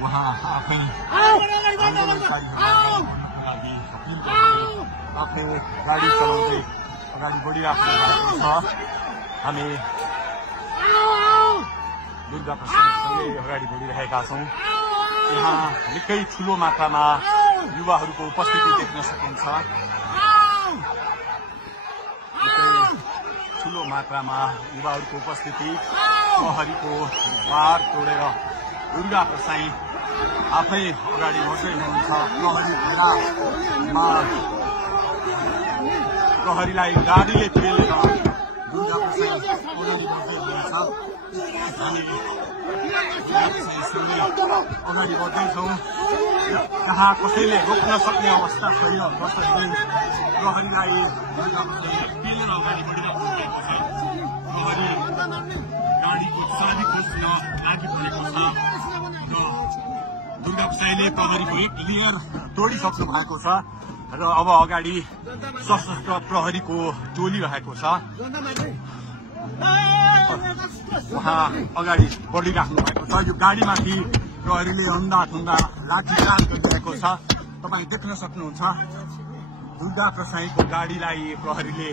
उहाँ आफै आफै गाडी चलाउँदै अगाडि बढिराख्नु भएको छ। हामी दुर्गा प्रसादसँगै अगाडि बढिरहेका छौँ। यहाँ निकै ठुलो मात्रामा युवाहरूको उपस्थिति देख्न सकिन्छ। निकै ठुलो मात्रामा युवाहरूको उपस्थिति, प्रहरीको बार तोडेर दुर्गा प्रसाई आफै अगाडि बढ्दै हुनुहुन्छ। प्रहरीलाई गाडीले पेलेर दुर्गा प्रसाई अगाडि बढ्दै हुनुहुन्छ। अगाडि बढ्दैछौँ। जहाँ कसैले रोक्न सक्ने अवस्था छैन, जसरी प्रहरीलाई पेलेर अगाडि बढिरहेको भएको छ। प्रहरी गाडीको चाबी खोज्न लागिपरेको छ। दुर्गा प्रसाईले प्रहरीको एक लेयर तोडिसक्नु भएको छ र अब अगाडि सशस्त्र प्रहरीको टोली रहेको छ। उहाँ अगाडि बढिराख्नु भएको छ। यो गाडीमाथि प्रहरीले अन्धाधुन्दा लाठीचार्ज गरिरहेको छ। तपाईँ देख्न सक्नुहुन्छ दुर्गा प्रसाईको गाडीलाई प्रहरीले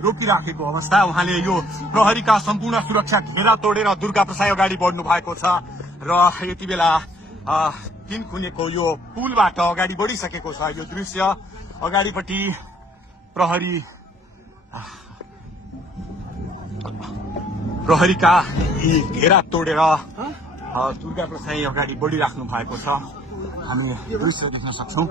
रोकिराखेको अवस्था। उहाँले यो प्रहरीका सम्पूर्ण सुरक्षा घेरा तोडेर दुर्गा प्रसाई अगाडि बढ्नु भएको छ र यति बेला तीनखुनेको यो पुलबाट अगाडि बढिसकेको छ। यो दृश्य अगाडिपट्टि प्रहरीका यी घेरा तोडेर दुर्गा प्रसाई अगाडि बढिराख्नु भएको छ। हामी दृश्य देख्न सक्छौं।